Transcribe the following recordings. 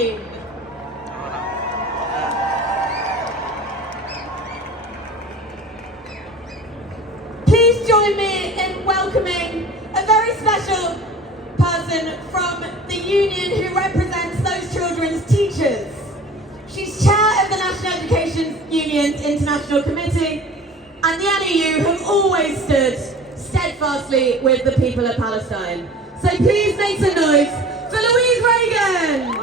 Palestine. Please join me in welcoming a very special person from the union who represents those children's teachers. She's chair of the National Education Union's International Committee, and the NEU have always stood steadfastly with the people of Palestine. So please make some noise for Louise Reagan!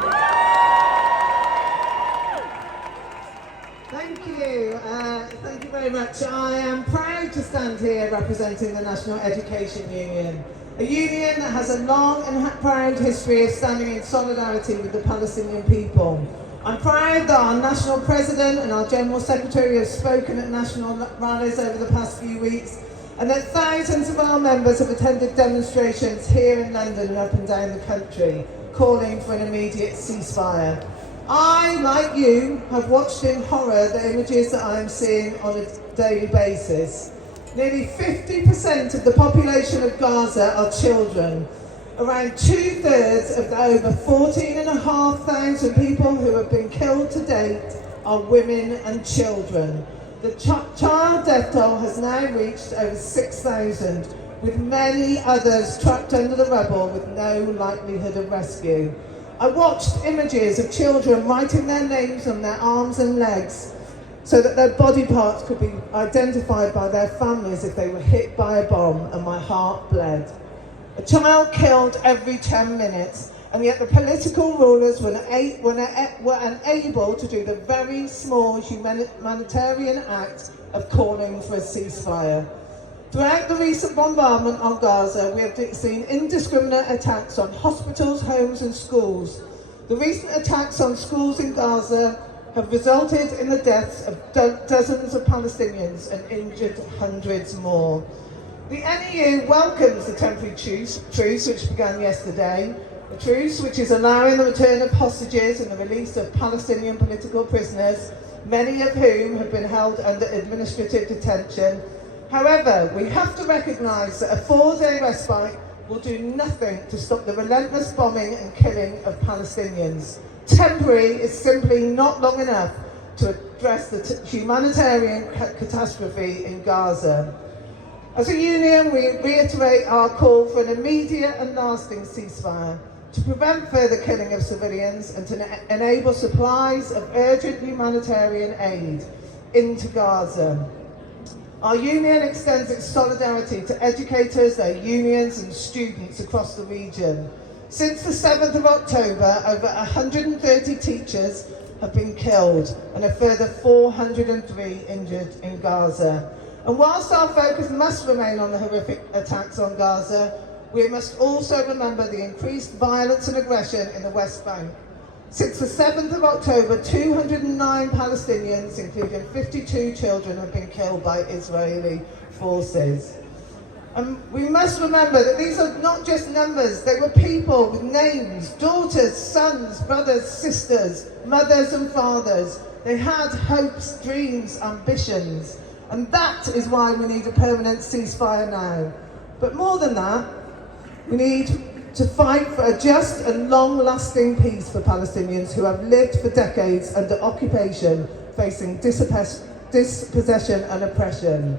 Thank you very much. I am proud to stand here representing the National Education Union, a union that has a long and proud history of standing in solidarity with the Palestinian people. I'm proud that our national president and our general secretary have spoken at national rallies over the past few weeks, and that thousands of our members have attended demonstrations here in London and up and down the country, calling for an immediate ceasefire. I, like you, have watched in horror the images that I am seeing on a daily basis. Nearly 50% of the population of Gaza are children. Around 2/3 of the over 14,500 people who have been killed to date are women and children. The child death toll has now reached over 6,000, with many others trapped under the rubble with no likelihood of rescue. I watched images of children writing their names on their arms and legs so that their body parts could be identified by their families if they were hit by a bomb, and my heart bled. A child killed every 10 minutes, and yet the political rulers were unable to do the very small humanitarian act of calling for a ceasefire. Throughout the recent bombardment on Gaza, we have seen indiscriminate attacks on hospitals, homes and schools. The recent attacks on schools in Gaza have resulted in the deaths of dozens of Palestinians and injured hundreds more. The NEU welcomes the temporary truce which began yesterday, a truce which is allowing the return of hostages and the release of Palestinian political prisoners, many of whom have been held under administrative detention. However, we have to recognise that a 4-day respite will do nothing to stop the relentless bombing and killing of Palestinians. Temporary is simply not long enough to address the humanitarian catastrophe in Gaza. As a union, we reiterate our call for an immediate and lasting ceasefire to prevent further killing of civilians and to enable supplies of urgent humanitarian aid into Gaza. Our union extends its solidarity to educators, their unions and students across the region. Since the 7th of October, over 130 teachers have been killed and a further 403 injured in Gaza. And whilst our focus must remain on the horrific attacks on Gaza, we must also remember the increased violence and aggression in the West Bank. Since the 7th of October, 209 Palestinians, including 52 children, have been killed by Israeli forces. And we must remember that these are not just numbers, they were people with names, daughters, sons, brothers, sisters, mothers and fathers. They had hopes, dreams, ambitions. And that is why we need a permanent ceasefire now. But more than that, we need to fight for a just and long-lasting peace for Palestinians who have lived for decades under occupation, facing dispossession and oppression.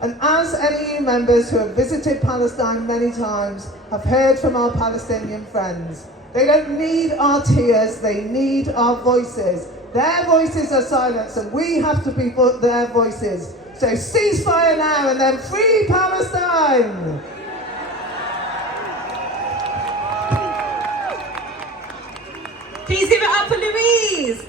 And as NEU members who have visited Palestine many times have heard from our Palestinian friends, they don't need our tears, they need our voices. Their voices are silenced and we have to be their voices. So ceasefire now and then free Palestine! Please give it up for Louise!